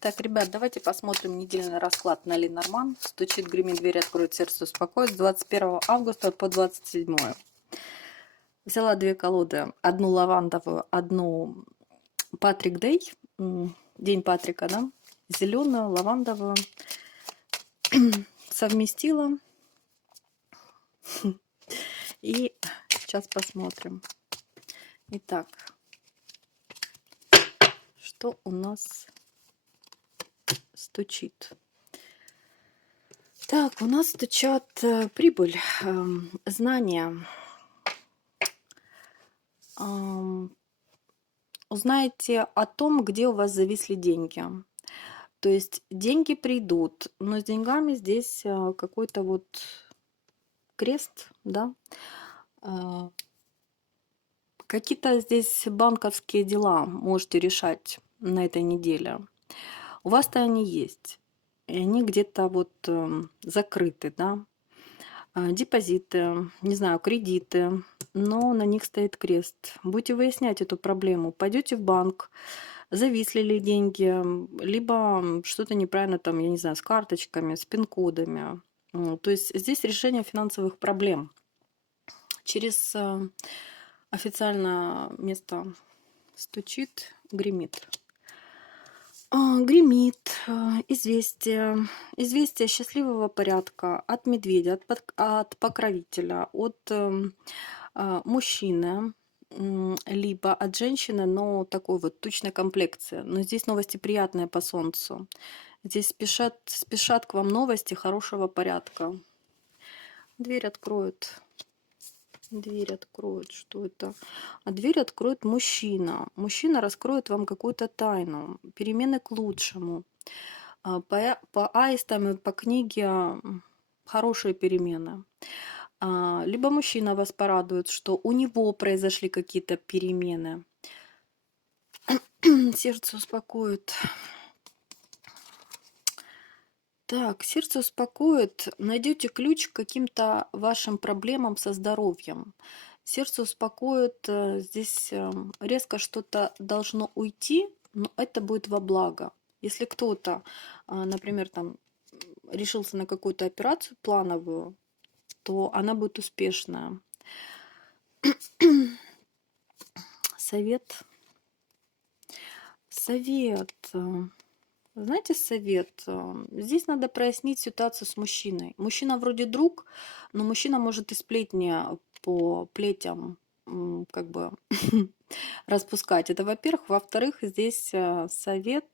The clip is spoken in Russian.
Так, ребят, давайте посмотрим недельный расклад на Ленорман. Стучит, гремит, дверь откроет, сердце успокоит. С 21 августа по 27. Взяла две колоды. Одну лавандовую, одну Патрик Дэй. День Патрика, да? Зеленую, лавандовую. Совместила. И сейчас посмотрим. Итак, что у нас стучит? Так, у нас стучат прибыль, знания. Узнаете о том, где у вас зависли деньги. То есть деньги придут, но с деньгами здесь какой-то вот крест, да. Какие-то здесь банковские дела можете решать на этой неделе. У вас-то они есть. И они где-то вот закрыты, да. Депозиты, не знаю, кредиты, но на них стоит крест. Будете выяснять эту проблему. Пойдете в банк, зависли ли деньги, либо что-то неправильно там, я не знаю, с карточками, с пин-кодами. То есть здесь решение финансовых проблем. Через официальное место стучит, гремит. Гремит известие. Известие счастливого порядка от медведя, от покровителя, от мужчины, либо от женщины, но такой вот тучной комплекции. Но здесь новости приятные по солнцу. Здесь спешат к вам новости хорошего порядка. Дверь откроют. Дверь откроет. Что это? А дверь откроет мужчина. Мужчина раскроет вам какую-то тайну. Перемены к лучшему. По аистам и по книге хорошие перемены. Либо мужчина вас порадует, что у него произошли какие-то перемены. Сердце успокоит. Так, сердце успокоит. Найдете ключ к каким-то вашим проблемам со здоровьем. Сердце успокоит. Здесь резко что-то должно уйти, но это будет во благо. Если кто-то, например, там решился на какую-то операцию плановую, то она будет успешная. Совет. Совет. Знаете, совет. Здесь надо прояснить ситуацию с мужчиной. Мужчина вроде друг, но мужчина может и сплетни по плетям как бы распускать. Это во-первых. Во-вторых, здесь совет.